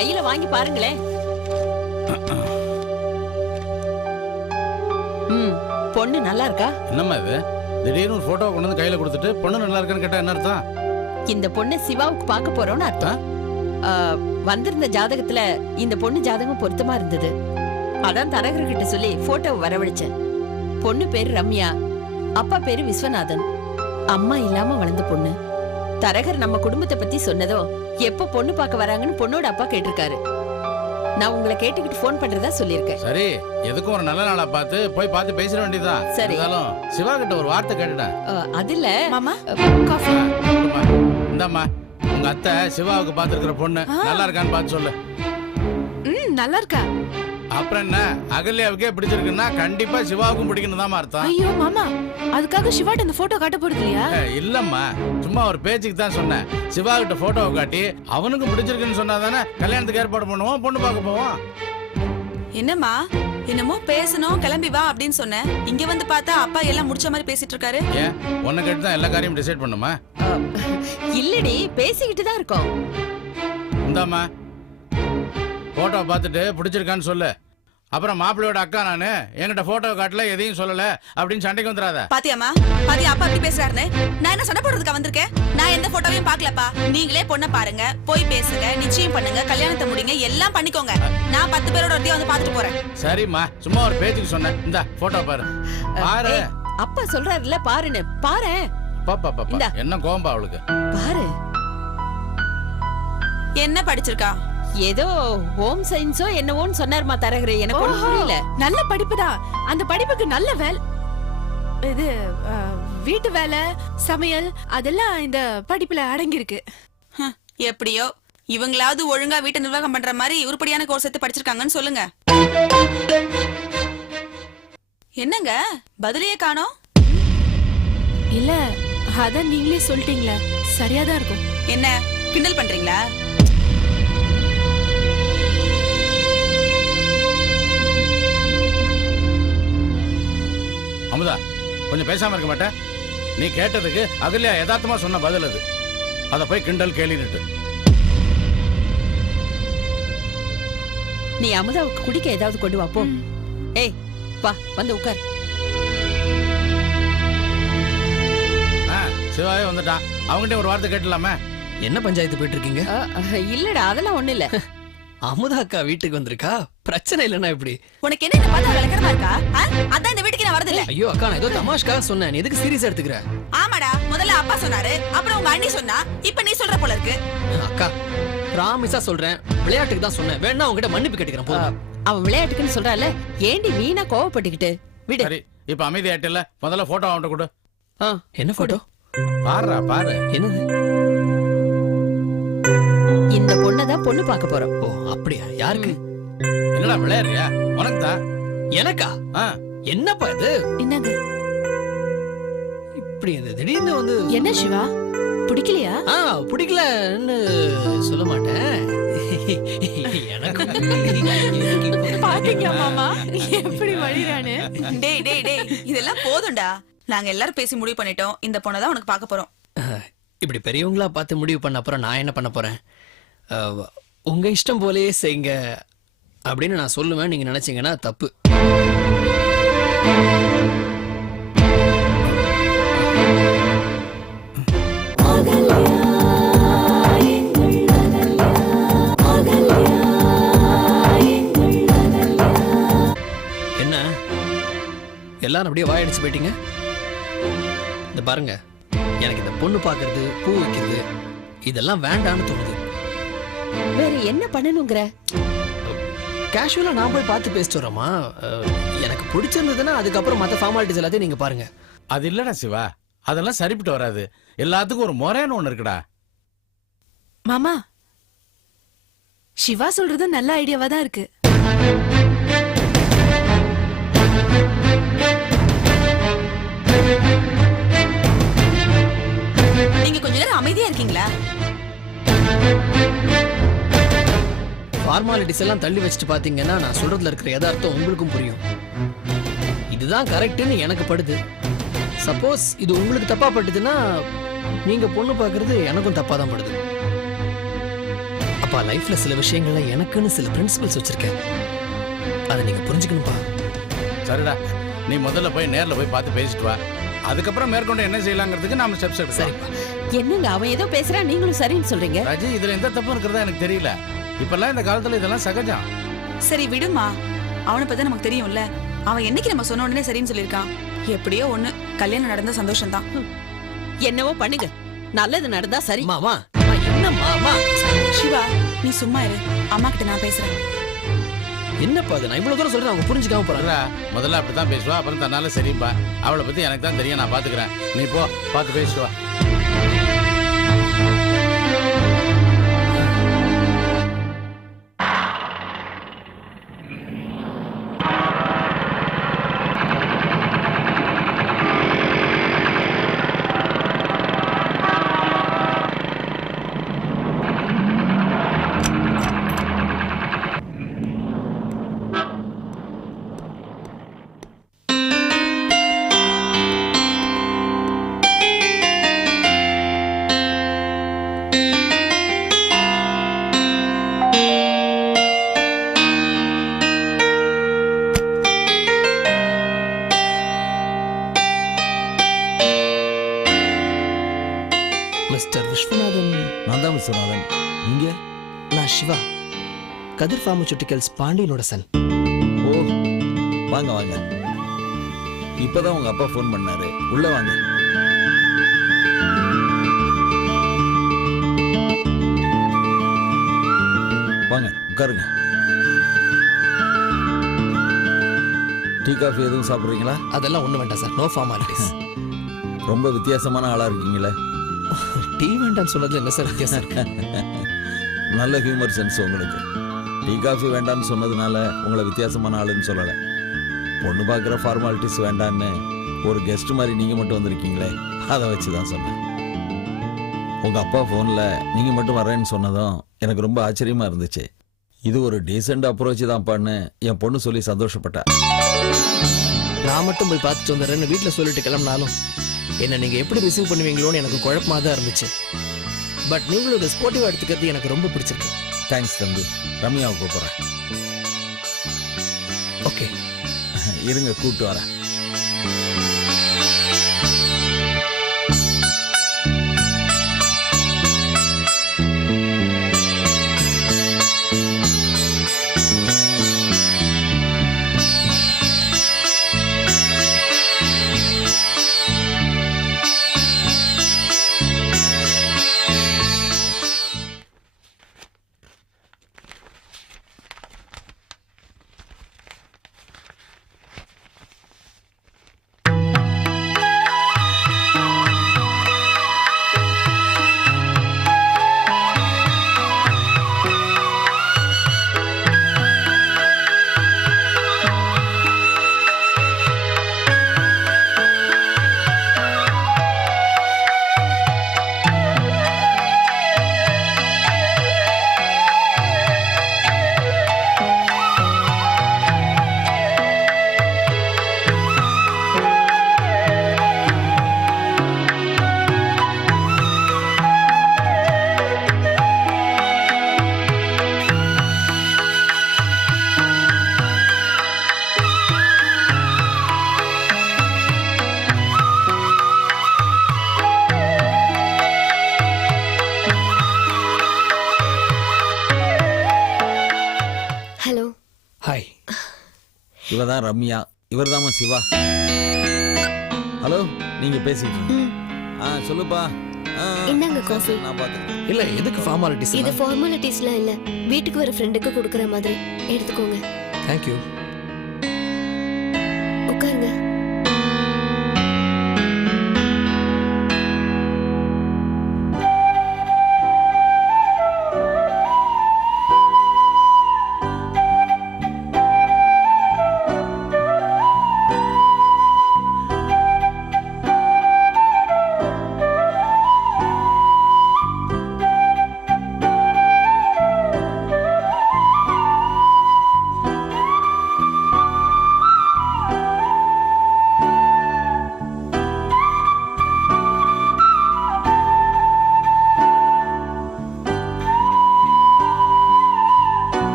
கையில வாங்கி பாருங்களேன். ம் பொண்ணு நல்லா இருக்கா? என்னம்மா இது? திடீர்னு ஒரு போட்டோ கொண்டு வந்து கையில கொடுத்துட்டு பொண்ணு நல்லா இருக்கான்னு கேட்டா என்ன அர்த்தம்? இந்த பொண்ணு சிவாவுக்கு பார்க்க போறோம்னு அர்த்தம். ஆ, வந்திருந்த ஜாதகத்துல இந்த பொண்ணு ஜாதகம் பொருத்தமா இருந்தது. அதான் தரகர் கிட்ட சொல்லி போட்டோவை வரவழைச்சேன். பொண்ணு பேரு ரம்யா. அப்பா பேரு விஸ்வநாதன். அம்மா இல்லாம வளர்ந்த பொண்ணு. தரகர் நம்ம குடும்பத்தை பத்தி சொன்னதோ? எப்ப பொண்ணு பார்க்க வராங்கன்னு பொண்ணோட அப்பா கேட்டிருக்காரு. நான் உங்களை கேட்டுக்கிட்டு ஃபோன் பண்றதா சொல்லியிருக்கேன். சரி எதுக்கும் ஒரு நல்ல நாளா பார்த்து போய் பார்த்து பேசிட வேண்டியதுதான். சரி. இருந்தாலும் சிவா கிட்ட ஒரு வார்த்தை கேட்டுட்டேன். ஆ, அதுல மாமா காஃபி. இந்தாம்மா உங்க அத்தை சிவாவுக்கு பார்த்திருக்கிற பொண்ணு நல்லா இருக்கான்னு பார்த்து சொல்லு. ம் நல்லா இருக்கா? அப்புறம் என்ன? அகல்யாவுக்கே பிடிச்சிருக்குன்னா கண்டிப்பா சிவாவுக்கும் பிடிக்கணும் தான் அர்த்தம். ஐயோ மாமா அதுக்காக சிவாட்ட இந்த போட்டோ காட்ட போறது இல்லையா? இல்லம்மா. சும்மா ஒரு பேச்சுக்கு தான் சொன்னேன். சிவா கிட்ட போட்டோவை காட்டி அவனுக்கு பிடிச்சிருக்குன்னு சொன்னா தானே கல்யாணத்துக்கு ஏற்பாடு பண்ணுவோம் பொண்ணு பார்க்க போவோம்? என்னம்மா என்னமோ பேசணும் கிளம்பி வா அப்படின்னு சொன்னேன். இங்க வந்து பார்த்தா அப்பா எல்லாம் முடிச்ச மாதிரி பேசிட்டு இருக்காரு. ஏன் உன்னை கேட்டு தான் எல்லா காரியம் டிசைட் பண்ணுமா? இல்லடி பேசிக்கிட்டு தான் இருக்கோம். இந்தாம்மா. போட்டோ பார்த்துட்டு பிடிச்சிருக்கான்னு சொல்லு. அப்புறம் மாப்பிள்ளையோட அக்கா நானு என்கிட்ட போட்டோ காட்டல எதையும் சொல்லல அப்படின்னு சண்டைக்கு வந்துடாத பாத்தியாம்மா? பாத்தியா அப்பா அப்படி பேசுறாருன்னு? நான் என்ன சண்டை போடுறதுக்கா வந்திருக்கேன்? நான் எந்த போட்டோவையும் பார்க்கலப்பா. நீங்களே பொண்ணை பாருங்க போய் பேசுங்க நிச்சயம் பண்ணுங்க கல்யாணத்தை முடிங்க எல்லாம் பண்ணிக்கோங்க. நான் பத்து பேரோட ஒருத்தையும் வந்து பார்த்துட்டு போறேன். சரிம்மா சும்மா ஒரு பேச்சுக்கு சொன்னேன். இந்த போட்டோ பாரு. பாரு. அப்பா சொல்றாருல்ல பாருன்னு. பாரு. பாப்பா பாப்பா. என்ன கோம்பா அவளுக்கு? பாரு. என்ன படிச்சிருக்கா? ஏதோ ஹோம் சயின்ஸோ என்னவோன்னு சொன்னாருமா தரகரு எனக்கு ஒண்ணும். புரியல. நல்ல படிப்பு தான் அந்த படிப்புக்கு நல்ல வேலை இது வீட்டு வேலை சமையல் அதெல்லாம் இந்த படிப்புல அடங்கி இருக்கு ஹம், எப்படியோ? இவங்களாவது ஒழுங்கா வீட்டை நிர்வாகம் பண்ற மாதிரி உருப்படியான கோர்ஸ் எடுத்து படிச்சிருக்காங்கன்னு சொல்லுங்க. என்னங்க? பதிலையே காணோம்? இல்ல அதான் நீங்களே சொல்லிட்டீங்களே. சரியாதான் இருக்கும். என்ன கிண்டல் பண்றீங்களா? அமுதா கொஞ்சம் பேசாம இருக்க மாட்டேன் நீ கேட்டதுக்கு அகல்யா யதார்த்தமா சொன்ன பதில் அது. அதை போய் கிண்டல் கேளின்னுட்டு நீ அமுதாவுக்கு குடிக்க ஏதாவது கொண்டு வா போ. ஏய் வா வந்து உட்கார். ஆ, சிவாவே வந்துட்டான். அவங்ககிட்ட ஒரு வார்த்தை கேட்டலாமே என்ன பஞ்சாயத்து போயிட்டு இருக்கீங்க? இல்லடா அதெல்லாம் ஒண்ணு இல்ல. அமுதா அக்கா வீட்டுக்கு வந்திருக்கா? பிரச்சனை இல்லைன்னா எப்படி உனக்கு என்ன இந்த பார்த்தா விளக்கறதா இருக்கா? ஆ? அதான் இந்த வீட்டுக்கு நான் வரது இல்ல ஐயோ அக்கா நான் ஏதோ தமாஷ்காக சொன்னேன். நீ எதுக்கு சீரியஸ் எடுத்துக்கிற? ஆமாடா முதல்ல அப்பா சொன்னாரு. அப்புறம் உங்க அண்ணி சொன்னா. இப்ப நீ சொல்ற போல இருக்கு. அக்கா ப்ராமிஸா சொல்றேன். விளையாட்டுக்கு தான் சொன்னேன். வேணா உங்ககிட்ட மன்னிப்பு கேட்டுக்கிறேன். போதும். அவன் விளையாட்டுக்குன்னு சொல்றால ஏண்டி வீணா கோவப்பட்டுக்கிட்டு? விடு. சரி இப்ப அமைதி ஆயிட்டல முதல்ல போட்டோ அவன்கிட்ட கொடு. ஆ, என்ன போட்டோ பாருடா பாரு. என்னது? இந்த பொண்ணதான் பொண்ணு பார்க்க போறோம். ஓ அப்படியா? யாருக்கு? என்னடா விளையாடுறியா? உனக்கு தான் எனக்கா? ஆ, என்னப்பா இது? என்னங்க இப்படி இது திடீர்னு வந்து என்ன சிவா? பிடிக்கலையா? ஆ பிடிக்கலன்னு சொல்ல மாட்டேன். எனக்கு பாத்தீங்களா மாமா? எப்படி வழிறானு? டேய் டேய் டேய் இதெல்லாம் போதும்டா. நாங்க எல்லாரும் பேசி முடிவு பண்ணிட்டோம். இந்த பொண்ணை தான் உனக்கு பார்க்க போறோம். இப்படி பெரியவங்களா பார்த்து முடிவு பண்ண அப்புறம் நான் என்ன பண்ண போறேன்? உங்கள் இஷ்டம் போலே செய்யுங்க அப்படின்னு நான் சொல்லுவேன். நீங்கள் நினச்சிங்கன்னா தப்பு. என்ன? எல்லாரும் அப்படியே வாயடிச்சு போயிட்டீங்க? இந்த பாருங்க எனக்கு இந்த பொண்ணு பார்க்கறது பூ வைக்கிறது இதெல்லாம் வேண்டாம்னு தோணுது. வேற என்ன பண்ணணுங்கிற? கேஷுவலா நான் போய் பார்த்து பேசிட்டு வரோமா எனக்கு பிடிச்சிருந்ததுன்னா அதுக்கப்புறம் மற்ற ஃபார்மாலிட்டிஸ் எல்லாத்தையும் நீங்க பாருங்க. அது இல்லடா சிவா. அதெல்லாம் சரிப்பட்டு வராது. எல்லாத்துக்கும் ஒரு முறைன்னு ஒண்ணு இருக்குடா. மாமா சிவா சொல்றது நல்ல ஐடியாவா தான் இருக்கு. நீங்க கொஞ்ச நேரம் அமைதியா இருக்கீங்களா? ஃபார்மாலிட்டிஸ் எல்லாம் தள்ளி வச்சுட்டு பாத்தீங்கன்னா நான் சொல்றதுல இருக்கிற யதார்த்தம் உங்களுக்கும் புரியும். இதுதான் கரெக்ட்னு எனக்கு படுது. சப்போஸ் இது உங்களுக்கு தப்பா பட்டுதுன்னா நீங்க பொண்ணு பார்க்கிறது எனக்கும் தப்பா தான் படுது. அப்பா லைஃப்ல சில விஷயங்கள்ல எனக்குன்னு சில பிரின்சிபல்ஸ் வச்சிருக்கேன். அதை நீங்க புரிஞ்சுக்கணும்ப்பா சரிடா. நீ முதல்ல போய் நேர்ல போய் பார்த்து பேசிட்டு வா. அதுக்கப்புறம் மேற்கொண்டு என்ன செய்யலாங்கிறதுக்கு நாம ஸ்டெப்ஸ் எடுக்கலாம். என்னங்க அவன் ஏதோ பேசுறான் நீங்களும் சரின்னு சொல்றீங்க? ராஜி இதுல எந்த தப்பும் இருக்கிறதா எனக்கு தெரியல. இப்பெல்லாம் இந்த காலத்துல இதெல்லாம் சகஜம். சரி விடுமா அவனை பத்தி நமக்கு தெரியும்ல. அவன் என்னைக்கு நம்ம சொன்ன உடனே சரின்னு சொல்லியிருக்கான். எப்படியோ ஒண்ணு கல்யாணம் நடந்த சந்தோஷம் தான் என்னவோ பண்ணுங்க. நல்லது நடந்தா சரி. மாமா அம்மா, என்னம்மா அம்மா சிவா நீ சும்மா இரு. அம்மா கிட்ட நான் பேசுறேன். என்னப்பா அது நான் இவ்வளவு தூரம் சொல்றேன் அவங்க புரிஞ்சுக்காம போறாங்க. முதல்ல அப்படித்தான் பேசுவா அப்புறம் தன்னால சரிப்பா. அவளை பத்தி எனக்கு தான் தெரியும் நான் பாத்துக்கிறேன். நீ போ பார்த்து பேசிட்டு கதிர் ஃபார்மசூட்டிக்கல்ஸ் பாண்டியனோட சன் ஓ வாங்க வாங்க. இப்பதான் உங்க அப்பா ஃபோன் பண்ணாரு. உள்ள வாங்க. வாங்க உட்காருங்க. டீ காஃபி எதுவும் சாப்பிட்றீங்களா? அதெல்லாம் ஒண்ணு வேண்டாம் சார். நோ ஃபார்மாலிட்டிஸ் ரொம்ப வித்தியாசமான ஆளா இருக்கீங்களே. டீ வேண்டாம்னு சொன்னதுல என்ன சார் வித்தியாசம் இருக்கு? நல்ல ஹியூமர் சென்ஸ் உங்களுக்கு. டீ காஃபி வேண்டாம்னு சொன்னதுனால உங்களை வித்தியாசமான ஆளுன்னு சொல்லலை. பொண்ணு பார்க்குற ஃபார்மாலிட்டிஸ் வேண்டான்னு ஒரு கெஸ்ட் மாதிரி நீங்கள் மட்டும் வந்திருக்கீங்களே அதை வச்சு தான் சொன்னேன். உங்கள் அப்பா ஃபோனில் நீங்கள் மட்டும் வரேன்னு சொன்னதும் எனக்கு ரொம்ப ஆச்சரியமாக இருந்துச்சு. இது ஒரு டீசெண்ட் அப்ரோச் தான்ப்பான்னு என் பொண்ணு சொல்லி சந்தோஷப்பட்டா. நான் மட்டும் போய் பார்த்துட்டு வந்துடுறேன்னு வீட்டில் சொல்லிட்டு கிளம்பினாலும் என்ன நீங்க எப்படி ரிசீவ் பண்ணுவீங்களோன்னு எனக்கு குழப்பமா தான் இருந்துச்சு பட் நீங்களும் இதை எடுத்துக்கிறது எனக்கு ரொம்ப பிடிச்சிருக்கு. தேங்க்ஸ் தம்பி. ரம்யாவை கூப்பிட்றேன் ஓகே இருங்க கூப்பிட்டு வரேன். ரம்யா. இவர் சிவா. ஹலோ நீங்க பேசிட்டு ஆ சொல்லுப்பா. coffee. சரி, நான் பார்த்துக்கிறேன் இல்ல எதுக்கு ஃபார்மாலிட்டிஸ் இது ஃபார்மாலிட்டிஸ்லாம் இல்ல. வீட்டுக்கு வர ஃப்ரெண்டுக்கு கொடுக்குற மாதிரி. எடுத்துக்கோங்க. தேங்க்யூ உட்காருங்க.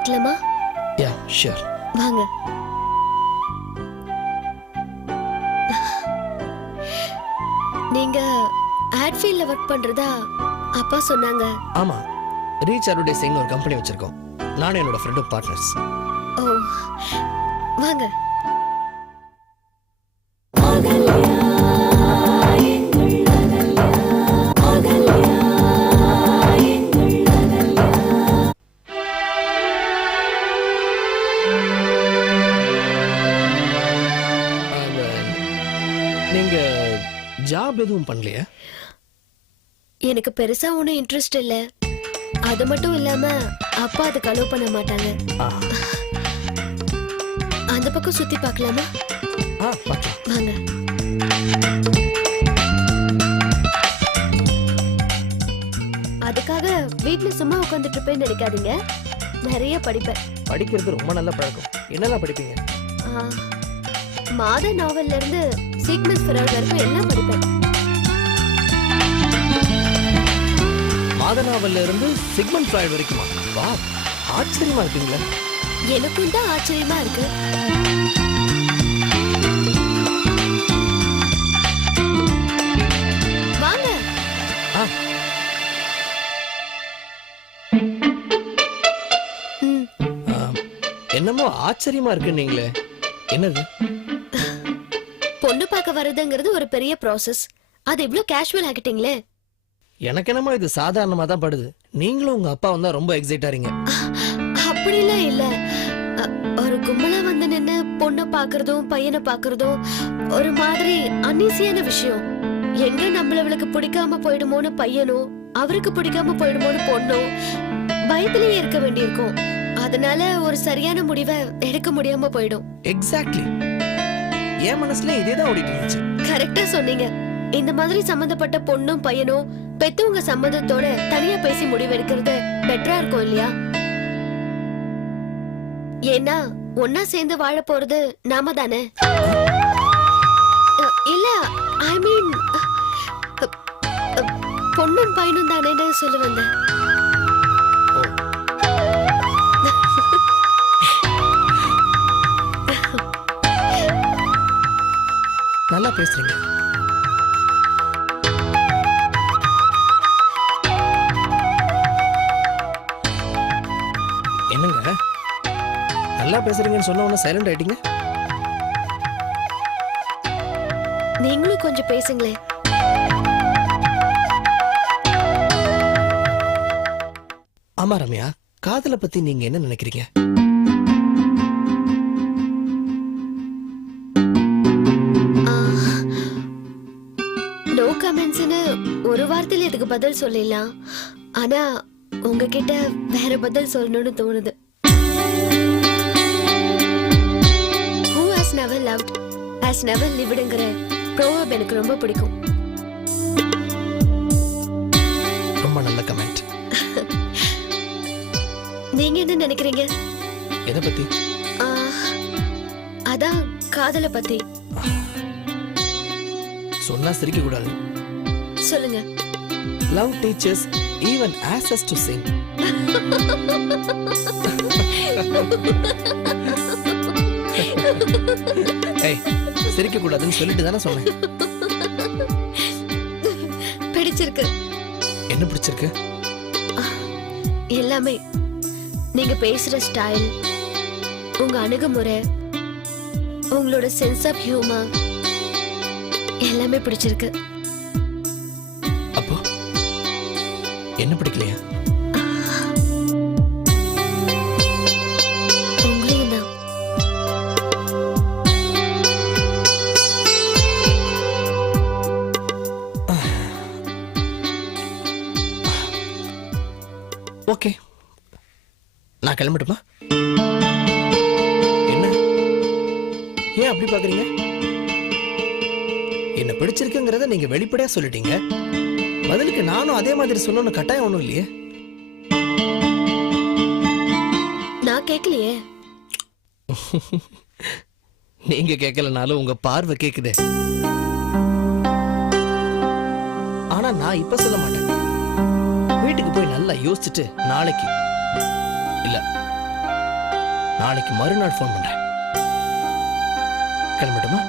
பார்க்கலாமா? யா ஷியோர் வாங்க. நீங்க ஆட்ஃபீல்ட்ல ஒர்க் பண்றதா அப்பா சொன்னாங்க. ஆமா. ரீச் அட்வர்டைசிங்னு ஒரு கம்பெனி வச்சிருக்கோம். நானும் என்னோட ஃப்ரெண்டும் பார்ட்னர்ஸ் ஓ. வாங்க. பண்ணலையா? எனக்கு பெருசா ஒன்றும் இன்ட்ரெஸ்ட் இல்ல. அது மட்டும் இல்லாம அப்பா அதுக்கு அலோவ் பண்ண மாட்டாங்க. அந்த பக்கம் சுத்தி பார்க்கலாமா? வாங்க. அதுக்காக வீட்ல சும்மா உட்காந்துட்டு இருப்பேன்னு நினைக்காதீங்க. நிறைய படிப்பேன். படிக்கிறது ரொம்ப நல்ல பழக்கம். என்னெல்லாம் படிப்பீங்க? மாத நாவல்ல இருந்து சீக்வன்ஸ் வரைக்கும் எல்லாம் படிப்பேன். மாதனாவல்ல இருந்து சிக்மண்ட் ஃப்ராய்ட் வரைக்குமா வா ஆச்சரியமா இருக்கீங்களே. எனக்கும் தான் ஆச்சரியமா இருக்கு. வாங்க. ஆ. ம், ஆ, என்னமோ ஆச்சரியமா இருக்குன்னீங்களே. என்னது? பொண்ணு பார்க்க வர்றதுங்கிறது ஒரு பெரிய ப்ராசஸ் அது இவ்ளோ கேஷுவல் ஆகிட்டீங்களே. எனக்கு என்னமோ இது சாதாரணமா தான் படுது. நீங்களும் உங்க அப்பா வந்தா ரொம்ப எக்ஸைட் ஆறீங்க அப்படிலாம் இல்ல. ஒரு கும்பலா வந்து நின்னு பொண்ணை பாக்குறதும் பையனை பாக்குறதும் ஒரு மாதிரி அன்ஈசியான விஷயம். எங்க நம்மளவளுக்கு பிடிக்காம போயிடுமோன்னு பையனும் அவருக்கு பிடிக்காம போயிடுமோன்னு பொண்ணும் பயத்திலேயே இருக்க வேண்டியிருக்கும். அதனால ஒரு சரியான முடிவை எடுக்க முடியாம போயிடும். எக்ஸாக்ட்லி என் மனசுல இதே தான் ஓடிட்டு இருந்துச்சு. கரெக்டா சொன்னீங்க. இந்த மாதிரி சம்பந்தப்பட்ட பொண்ணும் பையனும் பெத்தவங்க சம்மதத்தோட தனியா பேசி முடிவெடுக்கிறது பெட்டரா இருக்கும் இல்லையா? ஏன்னா ஒன்னா சேர்ந்து வாழ போறது நாம தானே? இல்ல ஐ மீன் பொண்ணும் பையனும் தானேன்னு சொல்ல வந்தேன். பேசுறீங்கன்னு சொன்ன உடனே சைலண்ட் ஆயிட்டீங்க. நீங்களும் கொஞ்சம் பேசுங்களேன். ஆமா ரம்யா. காதலை பத்தி நீங்க என்ன நினைக்கிறீங்க? நோ கமெண்ட்ஸ்னு ஒரு வார்த்தையில இதுக்கு பதில் சொல்லிடலாம். ஆனா உங்ககிட்ட வேற பதில் சொல்லணும்னு தோணுது. ஹாஸ் நெவர் லிவ்டுங்கிற ப்ரோவப் எனக்கு ரொம்ப பிடிக்கும். ரொம்ப நல்ல கமெண்ட் நீங்க என்ன நினைக்கிறீங்க? எதை பத்தி? ஆ, அதான் காதலை பத்தி. சொன்னா சிரிக்க கூடாது. சொல்லுங்க. லவ் டீச்சர்ஸ் ஈவன் ஆசஸ் டு சிங் ஏய் சிரிக்க கூடாதுன்னு சொல்லிட்டு தானே சொன்னேன். பிடிச்சிருக்கு. என்ன பிடிச்சிருக்கு? எல்லாமே. நீங்க பேசுற ஸ்டைல் உங்க அணுகுமுறை உங்களோட சென்ஸ் ஆஃப் ஹியூமர் எல்லாமே பிடிச்சிருக்கு. அப்போ என்ன பிடிக்கலையா? ஓகே. நான் கிளம்பட்டுமா? என்ன? ஏன் அப்படி பாக்குறீங்க? என்ன பிடிச்சிருக்குங்கிறத நீங்க வெளிப்படையா சொல்லிட்டீங்க. பதிலுக்கு நானும் அதே மாதிரி சொல்லணும்னு கட்டாயம் ஒண்ணும் இல்லையே. நான் கேட்கலையே நீங்க கேட்கலனாலும் உங்க பார்வை கேக்குதே. ஆனா நான் இப்ப சொல்ல மாட்டேன். நல்லா யோசிச்சுட்டு நாளைக்கு இல்ல நாளைக்கு மறுநாள் ஃபோன் பண்றேன். கிளம்பட்டுமா?